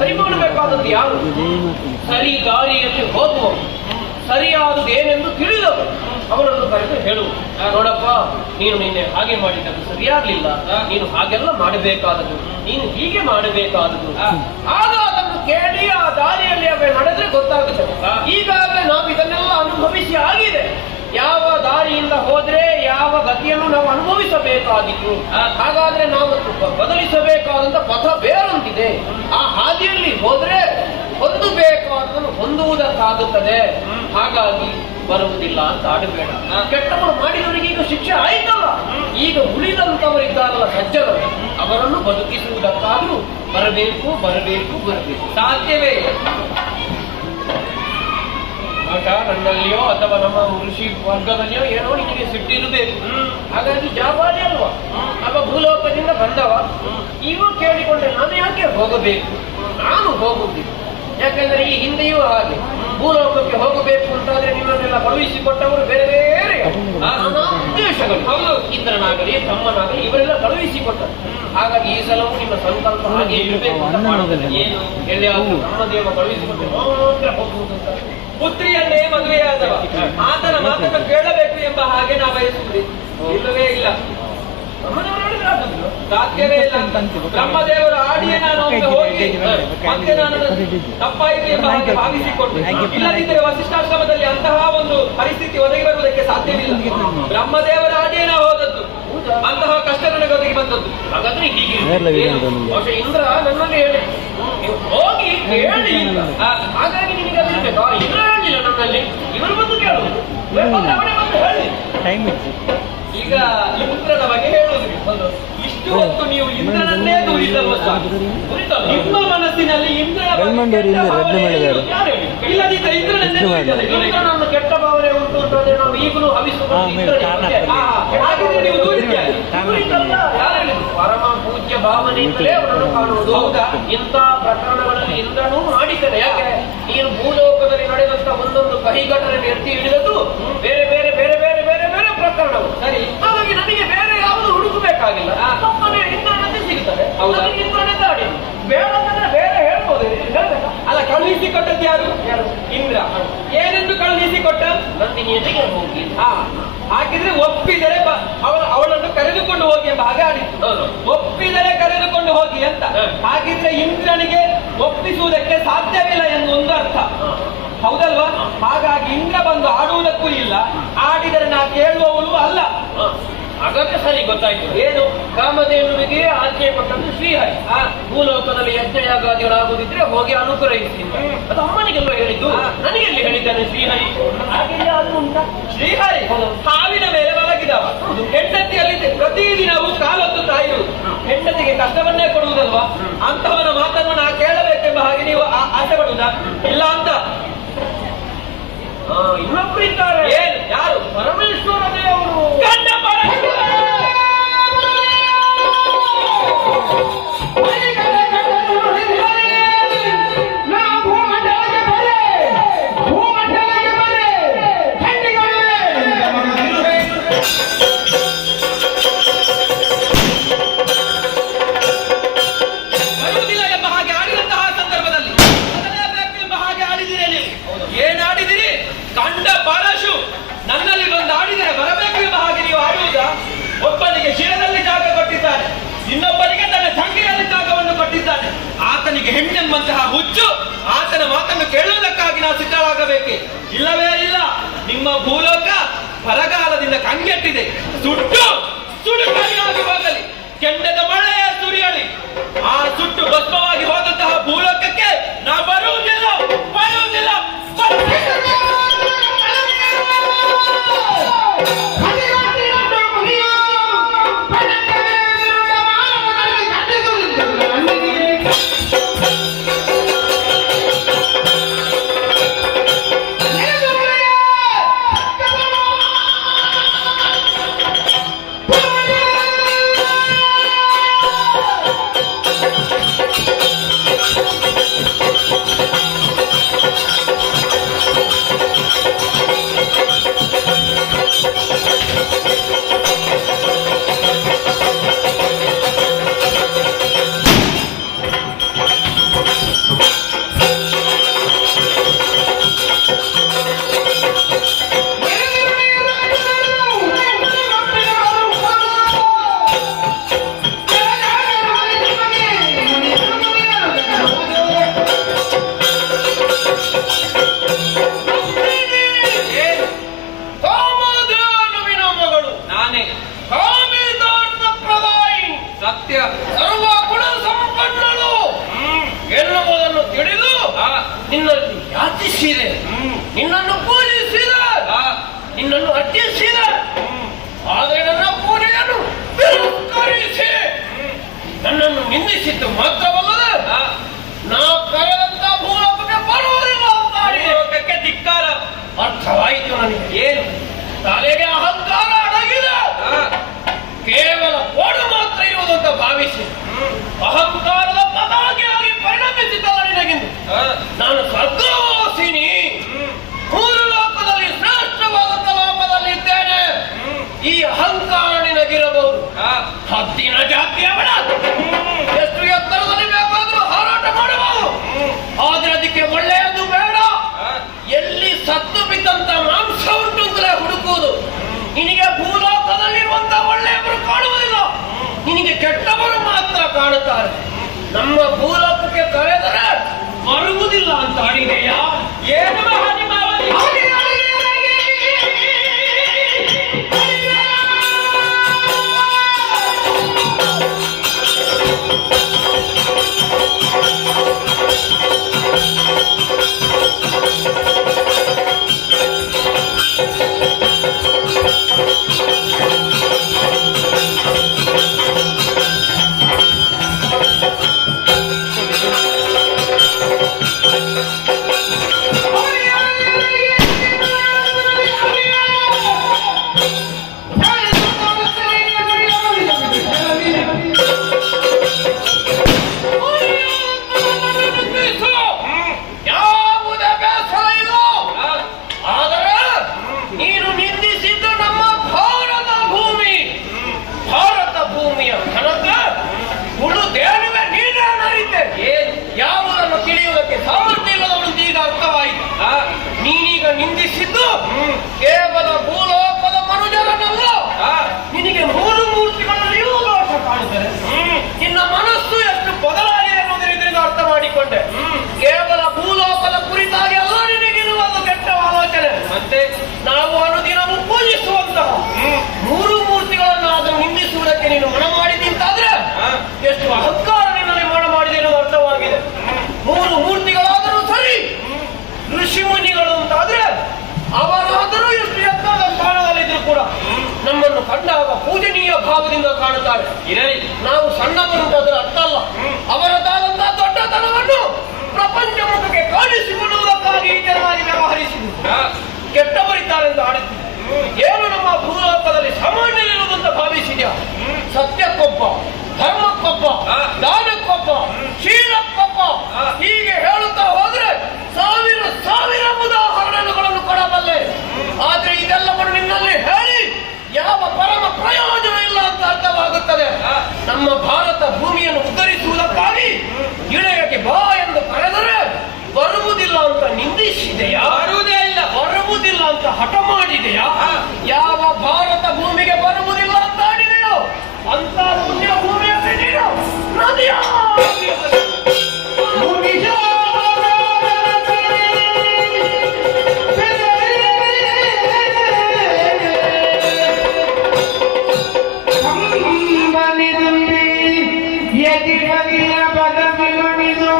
ಸರಿ ಮಾಡಬೇಕಾದದ್ದು ಯಾರು? ಸರಿ ದಾರಿಯಲ್ಲಿ ಹೋಗುವ ಸರಿಯಾದುದು ಏನೆಂದು ತಿಳಿದವರು ಅವರನ್ನು ಕರೆದು ಹೇಳು, ನೋಡಪ್ಪ ನೀನು ನಿನ್ನೆ ಹಾಗೆ ಮಾಡಿದ್ದದ್ದು ಸರಿಯಾಗ್ಲಿಲ್ಲ, ನೀನು ಹಾಗೆಲ್ಲ ಮಾಡಬೇಕಾದದ್ದು, ನೀನು ಹೀಗೆ ಮಾಡಬೇಕಾದದ್ದು. ಆಗ ಅದನ್ನು ಕೇಳಿ ಆ ದಾರಿಯಲ್ಲಿ ಅವೇ ನಡೆದ್ರೆ ಗೊತ್ತಾಗುತ್ತದೆ. ಈಗಾಗಲೇ ನಾವು ಇದನ್ನೆಲ್ಲ ಅನುಭವಿಸಿ ಆಗಿದೆ. ಯಾವ ದಾರಿಯಿಂದ ಹೋದ್ರೆ ಯಾವ ಗತಿಯನ್ನು ನಾವು ಅನುಭವಿಸಬೇಕಾಗಿತ್ತು. ಹಾಗಾದ್ರೆ ನಾವು ಬದಲಿಸಬೇಕಾದಂತ ಪಥ ಬೇರೊಂದಿದೆ. ಆ ಹಾದಿಯಲ್ಲಿ ಹೋದ್ರೆ ಹೊಂದಬೇಕಾದನ್ನು ಹೊಂದುವುದಕ್ಕಾಗುತ್ತದೆ. ಹಾಗಾಗಿ ಬರುವುದಿಲ್ಲ ಅಂತ ಆಡಬೇಡ. ಕೆಟ್ಟವರು ಮಾಡಿದವರಿಗೆ ಈಗ ಶಿಕ್ಷೆ ಆಯ್ತಲ್ಲ, ಈಗ ಉಳಿದಂತವರಿದ್ದಾರಲ್ಲ ಸಜ್ಜನರು, ಅವರನ್ನು ಬದುಕಿಸುವುದಕ್ಕಾದ್ರೂ ಬರಬೇಕು ಬರಬೇಕು ಬರಬೇಕು. ಸಾಧ್ಯವೇ ಆಟ ನನ್ನಲ್ಲಿಯೋ ಅಥವಾ ನಮ್ಮ ಋಷಿ ವರ್ಗದಲ್ಲಿಯೋ ಏನೋ ನಿನಗೆ ಸಿಟ್ಟಿರಬೇಕು. ಹಾಗಾಗಿ ಜಾಬಾಲಿ ಅಲ್ವಾ, ಅವ ಭೂಲೋಕದಿಂದ ಬಂದವ, ಇವ ಕೇಳಿಕೊಂಡೆ ನಾನು ಯಾಕೆ ಹೋಗಬೇಕು, ನಾನು ಹೋಗುವುದಿಲ್ಲ. ಯಾಕಂದ್ರೆ ಈ ಹಿಂದೆಯೂ ಹಾಗೆ ಭೂಲೋಕಕ್ಕೆ ಹೋಗಬೇಕು ಅಂತಾದ್ರೆ ನಿಮ್ಮನ್ನೆಲ್ಲ ಕಳುಹಿಸಿಕೊಟ್ಟವರು ಬೇರೆ ಬೇರೆ ದೇಶಗಳು, ಇಂದ್ರನಾಗಲಿ ತಮ್ಮನಾಗಲಿ ಇವರೆಲ್ಲ ಕಳುಹಿಸಿಕೊಟ್ಟರು. ಹಾಗಾಗಿ ಈ ಸಲವೂ ನಿಮ್ಮ ಸಂಕಲ್ಪ ಹಾಗೆ ಇರಬೇಕು ಅಂತ ಮಾಡುತ್ತದೆ. ಏನು ಎಲ್ಲಿಯಾದ್ರೂ ನಮ್ಮ ದೇವ ಕಳುಹಿಸಿಕೊಟ್ಟು ಮಾತ್ರ ಹೋಗುವುದು ಅಂತ. ಪುತ್ರಿಯನ್ನೇ ಮದುವೆಯಾದವ ಆತನ ಮಾತನ್ನು ಕೇಳಬೇಕು ಎಂಬ ಹಾಗೆ ನಾ ಬಯಸುವುದೇ ಇಲ್ಲವೇ ಇಲ್ಲ. ಸಾಧ್ಯವೇ ಇಲ್ಲ. ಬ್ರಹ್ಮದೇವರ ಆಡಿಯೇ ನಾನು ಒಮ್ಮೆ ಹೋಗಿ ಮತ್ತೆ ನಾನು ತಪ್ಪಾಯಿತು ಎಂಬ ಹಾಗೆ ಭಾವಿಸಿಕೊಂಡು, ಇಲ್ಲದಿದ್ದರೆ ವಸಿಷ್ಠಾಶ್ರಮದಲ್ಲಿ ಅಂತಹ ಒಂದು ಪರಿಸ್ಥಿತಿ ಒದಗಿ ಬರುವುದಕ್ಕೆ ಸಾಧ್ಯವಿಲ್ಲ. ಬ್ರಹ್ಮದೇವರ ಆಡಿಯೇ ನಾವು ಹೋದದ್ದು, ಅಂತಹ ಕಷ್ಟ ನನಗೆ ಒದಗಿ ಬಂದದ್ದು. ಹಾಗಾದ್ರೆ ಹೀಗೆ ಇಂದ್ರ ನನ್ನಲ್ಲಿ ಹೇಳಿ ಹೋಗಿ ಹೇಳಿ, ಹಾಗಾಗಿ ನಿನಗೆ ಅದಿರ್ಬೇಕು. ಇಂದ್ರ ಹೇಳಿಲ್ಲ ನನ್ನಲ್ಲಿ, ಇವರು ಬಂದು ಕೇಳುವುದು ಹೇಳಿ. ಈಗ ಇಂದ್ರನ ಬಗ್ಗೆ ಹೇಳುವುದು, ಇಷ್ಟು ಹೊತ್ತು ನೀವು ಇಂದ್ರನನ್ನೇ ದೂರಿದಲ್ವ? ನಿಮ್ಮ ಮನಸ್ಸಿನಲ್ಲಿ ಇಲ್ಲದಿದ್ದರೆ ಇಂದ್ರನನ್ನೇ ಇಂದ್ರನನ್ನು ಕೆಟ್ಟ ಭಾವನೆ ಉಂಟು ಅಂತಂದ್ರೆ ನಾವು ಈಗಲೂ ಹಾಗಿದ್ರೆ ನೀವು ದೂರಿದ್ದೀರಿ. ಪರಮ ಪೂಜ್ಯ ಭಾವನೆಯಿಂದಲೇ ಅವರನ್ನು ಕಾಣುವುದು. ಹೌದಾ? ಇಂಥ ಪ್ರಕರಣಗಳಲ್ಲಿ ಇಂದ್ರನೂ ಮಾಡಿದ್ದಾನೆ. ಯಾಕೆ ನೀನು ಭೂಲೋಕದಲ್ಲಿ ನಡೆದಂತ ಒಂದೊಂದು ಕಹಿ ಘಟನೆ ಎತ್ತಿ ಹಿಡಿದದ್ದು ಬೇರೆ ಬೇರೆ ಬೇರೆ ಬೇರೆ ಬೇರೆ ಬೇರೆ ಪ್ರಕರಣವು. ಸರಿ, ಹಾಗಾಗಿ ನನಗೆ ಬೇರೆ ಯಾವುದು ಹುಡುಕಬೇಕಾಗಿಲ್ಲ. ತಪ್ಪನೆ ಇಂದ್ರನಂತೆ ಸಿಗುತ್ತದೆ. ಇಂದ್ರನೇ ದಾಡಿ ಬೇಡ ಅಂತಂದ್ರೆ ಬೇರೆ ಹೇಳ್ಬೋದು. ಅಲ್ಲ, ಕಳುಹಿಸಿಕೊಟ್ಟದ್ದು ಯಾರು? ಇಂದ್ರ. ಏನೆಂದು ಕಳುಹಿಸಿಕೊಟ್ಟ? ನಂದಿನಿ ಎದೆಗೆ ಹೋಗಿ. ಹಾಗಿದ್ರೆ ಒಪ್ಪಿದರೆ ಅವಳನ್ನು ಕರೆದುಕೊಂಡು ಹೋಗಿ ಎಂಬ ಹಾಗೆ ಆಡಿತ್ತು. ಒಪ್ಪಿದರೆ ಕರೆದುಕೊಂಡು ಹೋಗಿ ಅಂತ. ಹಾಗಿದ್ರೆ ಇಂದ್ರನಿಗೆ ಒಪ್ಪಿಸುವುದಕ್ಕೆ ಸಾಧ್ಯವಿಲ್ಲ ಎಂದು ಒಂದು ಅರ್ಥ, ಹೌದಲ್ವಾ? ಹಾಗಾಗಿ ಇಂದ್ರ ಬಂದು ಆಡುವುದಕ್ಕೂ ಇಲ್ಲ, ಆಡಿದರೆ ನಾ ಕೇಳುವವಳು ಅಲ್ಲ. ಹಾಗಾದ್ರೆ ಸರಿ, ಗೊತ್ತಾಯ್ತು. ಏನು ಕಾಮಧೇನುವಿಗೆ ಆಜ್ಞೆ ಕೊಟ್ಟದ್ದು ಶ್ರೀಹರಿ. ಭೂಲೋಕದಲ್ಲಿ ಯಜ್ಞಯಾಗಾದಿಗಳಾಗುದಿದ್ರೆ ಹೋಗಿ ಅನುಗ್ರಹಿಸ್ತೀನಿ ಅದು ಅಮ್ಮನಿಗೆಲ್ಲ ಹೇಳಿದ್ದು. ನನಗೆಲ್ಲಿ ಹೇಳಿದ್ದಾನೆ ಶ್ರೀಹರಿ? ಹಾಗೆಲ್ಲ ಅದು ಉಂಟಾ? ಶ್ರೀಹರಿ ಹಾವಿನ ಮೇಲೆ ಮಲಗಿದವ, ಹೆಂಡತಿಯಲ್ಲಿ ಪ್ರತಿದಿನವೂ ಕಾಲೊತ್ತು ತಾಯಿರುವುದು, ಹೆಂಡತಿಗೆ ಕಷ್ಟವನ್ನೇ ಕೊಡುವುದಲ್ವಾ? ಅಂತವನ ಮಾತನ್ನು ನಾ ಕೇಳಬೇಕೆಂಬ ಹಾಗೆ ನೀವು ಆಸೆ ಪಡುವುದಾ? ಇಲ್ಲ ಅಂತ ಇನ್ನೊಬ್ರು ಇದ್ದಾರೆ. ಏನು? ಯಾರು? ಪರಮೇಶ್ವರ ದೇವರು. ಗಂಡ ಪರಮೇಶ್ವರ. ಬರುವುದಿಲ್ಲ ಎಂಬ ಹಾಗೆ ಆಡಿದಂತಹ ಸಂದರ್ಭದಲ್ಲಿ ಬರಲೇಬೇಕು ಎಂಬ ಹಾಗೆ ಆಡಿದಿರೇ ನೀವು. ಏನಾಡಿದಿರಿ? ಕಂಡ ಪರಶು ನನ್ನಲ್ಲಿ ಬಂದು ಆಡಿದರೆ ಬರಬೇಕು ಎಂಬ ಹಾಗೆ ನೀವು ಆಡುವುದಾ? ಒಬ್ಬನಿಗೆ ಶಿರದಲ್ಲಿ ಜಾಗ ಕೊಟ್ಟಿದ್ದಾನೆ, ಇನ್ನೊಬ್ಬನಿಗೆ ತನ್ನ ಚಂಡಿಯಲ್ಲಿ ಜಾಗವನ್ನು ಕೊಟ್ಟಿದ್ದಾನೆ. ಆತನಿಗೆ ಹೆಣ್ಣೆಂಬಂತಹ ಹುಚ್ಚು, ಆತನ ಮಾತನ್ನು ಕೇಳುವುದಕ್ಕಾಗಿ ನಾವು ಸಿದ್ಧರಾಗಬೇಕೆ? ಇಲ್ಲವೇ ಇಲ್ಲ. ನಿಮ್ಮ ಭೂಲೋಕ ಬರಗಾಲದಿಂದ ಕಂಗೆಟ್ಟಿದೆ. ಸುಟ್ಟು ಸುಡುಕಾಗಿ ಹೋಗಲಿ, ಕೆಂಡದ ಮಳೆಯ ಸುರಿಯಲಿ, ಆ ಸುಟ್ಟು ಭಸ್ಮವಾಗಿ ಹೋದಂತಹ ಭೂಲೋಕಕ್ಕೆ ನಾವು ಬರುವುದಿಲ್ಲ, ಬರುವುದಿಲ್ಲ, ಬರುವುದಿಲ್ಲ. ನಿನ್ನಲ್ಲಿ ಯಾಚಿಸಿದೆ, ನಿನ್ನನ್ನು ಪೂಜಿಸಿದೆ, ನಿನ್ನನ್ನು ಅರ್ಚಿಸಿದೆ. ಆದರೆ ನನ್ನ ಪೂಜೆಯನ್ನು ತಿರಸ್ಕರಿಸಿ ನನ್ನನ್ನು ನಿಂದಿಸಿದ್ದು ಮಾತ್ರವಲ್ಲದೆ ನಾ ಕರೆದಂತ ಭೂಲೋಕಕ್ಕೆ ಬರುವುದಿಲ್ಲ ಅಂತ ಭೂಲೋಕಕ್ಕೆ ಧಿಕ್ಕಾರ. ಅರ್ಥವಾಯಿತು ನನಗೆ. ಏನು ತಲೆಗೆ ಅಹಂಕಾರ ಅಡಗಿದೆ, ಕೇವಲ ಕೋಡು ಮಾತ್ರ ಇರುವುದಂತ ಭಾವಿಸಿ ಅಹಂಕಾರದ ಪದಾಗಿಯಾಗಿ ಪರಿಣಮಿಸಿದ್ದಲ್ಲ ನಿನಗಿಂದು. ನಾನು ಸ್ವರ್ಗವಾಸಿನಿ, ಮೂರು ಲೋಕದಲ್ಲಿ ಶ್ರೇಷ್ಠವಾದಂತ ಲೋಕದಲ್ಲಿ ಇದ್ದೇನೆ. ಈ ಅಹಂಕಾರ ನಿನಗಿರಬಹುದು. ಹದ್ದಿನ ಜಾತಿಯ ಬಡ ಎಷ್ಟು ಎತ್ತರದಲ್ಲಿ ಬೇಕಾದರೂ ಹಾರಾಟ ಮಾಡಬಹುದು. ಆದ್ರೆ ಅದಕ್ಕೆ ಒಳ್ಳೆಯದು ಬೇಡ. ಎಲ್ಲಿ ಸತ್ತು ಬಿದ್ದಂತ ಮಾಂಸ ಉಂಟು ಅಂತಲೇ ಹುಡುಕುವುದು. ನಿನಗೆ ಭೂಲೋಕದಲ್ಲಿರುವಂತ ಒಳ್ಳೆಯವರು ಕಾಣುವುದಿಲ್ಲ, ನಿನಗೆ ಕೆಟ್ಟವರು ಮಾತ್ರ ಕಾಣುತ್ತಾರೆ. ನಮ್ಮ ಭೂಲೋಕಕ್ಕೆ ಕರೆದರೆ ಬರುವುದಿಲ್ಲ ಅಂತ ಅಡಿದೆಯಾ? ಏನು ಮಹಾನಿಮಾವತಿ? ನಿಂದಿಸಿದ್ದು ಕೇವಲ ಭೂಲೋಕದ ಮನುಜರನ್ನಲ್ಲ, ನಿನಗೆ ಮೂರು ಮೂರ್ತಿಗಳಲ್ಲಿಯೂ ದೋಷ ಕಾಣುತ್ತದೆ. ನಿನ್ನ ಮನಸ್ಸು ಎಷ್ಟು ಬದಲಾಗಿದೆ ಎನ್ನುವುದರಿಂದ ಅರ್ಥ ಮಾಡಿಕೊಂಡೆ. ಕೇವಲ ಭೂಲೋಕದ ಕುರಿತಾಗಿ ಅಲ್ಲ ನಿನಗಿರುವುದು ಕೆಟ್ಟ ಆಲೋಚನೆ. ಮತ್ತೆ ನಾವು ಅನುದಿನವೂ ಪೂಜಿಸುವಂತಹ ಮೂರು ಮೂರ್ತಿಗಳನ್ನು ಅದನ್ನು ನಿಂದಿಸುವುದಕ್ಕೆ ನೀನು ಮನ ಮಾಡಿದಿಂತಾದ್ರೆ ಎಷ್ಟು ಅಹಂಕಾರ ನಿನ್ನಲ್ಲಿ ಮನ ಮಾಡಿದೆ ಎನ್ನುವುದು ಅರ್ಥವಾಗಿದೆ. ಮೂರು ಮೂರ್ತಿಗಳಾದರೂ ಸರಿ, ಋಷಿ ಮುನಿಗಳು ಅಂತಾದ್ರೆ ಅವರಾದರೂ ಎಷ್ಟು ಎತ್ತರದ ಸ್ಥಾನದಲ್ಲಿದ್ರು ಕೂಡ ನಮ್ಮನ್ನು ಕಂಡಾಗ ಪೂಜನೀಯ ಭಾವದಿಂದ ಕಾಣುತ್ತಾರೆ. ನಾವು ಸಣ್ಣವರು ಅದರ ಅರ್ಥ ಅಲ್ಲ. ಅವರದಾದಂತಹ ದೊಡ್ಡತನವನ್ನು ಪ್ರಪಂಚ ಮುಖಕ್ಕೆ ಕಾಣಿಸಿಕೊಳ್ಳುವುದಕ್ಕಾಗಿ ಈ ಜನರಾಗಿ ವ್ಯವಹರಿಸಿದ್ರು. ಕೆಟ್ಟವರಿದ್ದಾರೆ ಅಂತ ಆಡುತ್ತಿದ್ದರು. ಏನು ನಮ್ಮ ಭೂಲೋಕದಲ್ಲಿ ಸಾಮಾನ್ಯರಿರುವುದಂತ ಭಾವಿಸಿದ್ಯಾ? ಸತ್ಯಕ್ಕೊಬ್ಬ, ಧರ್ಮಕ್ಕೊಬ್ಬ, ದಾನಕ್ಕೊಬ್ಬ, ಶೀಲಕ್ಕೊಬ್ಬ, ಹೀಗೆ ಹೇಳುತ್ತಾ ಹೋದ್ರೆ ಸಾವಿರ ಸಾವಿರ ಉದಾಹರಣೆಗಳನ್ನು ಕೊಡಬಲ್ಲೆ. ಆದ್ರೆ ಇದೆಲ್ಲವನ್ನು ನಿನ್ನಲ್ಲಿ ಹೇಳಿ ಯಾವ ಪರಮ ಪ್ರಯೋಜನ ಇಲ್ಲ ಅಂತ ಅರ್ಥವಾಗುತ್ತದೆ. ನಮ್ಮ ಭಾರತ ಭೂಮಿಯನ್ನು ಉದ್ಧರಿಸುವುದಕ್ಕಾಗಿ ಇಳೆಯಕ್ಕೆ ಬಾ ಎಂದು ಕರೆದರೆ ಬರುವುದಿಲ್ಲ ಅಂತ ನಿಂದಿಸಿದೆಯಾ? ಬರುವುದಿಲ್ಲ ಅಂತ ಹಠ ಮಾಡಿದೆಯಾ? ಯಾವ ಭಾರತ ಭೂಮಿಗೆ ಬರುವುದಿಲ್ಲ ಅಂತ ಆಡಿದೆಯೋ ಅಂತ ಪುಣ್ಯ ಭೂಮಿಯಲ್ಲಿ ನೀನು ನದಿಯ ಯದಿ ಬಗೆಯ ಪದವಿಗಳಿದು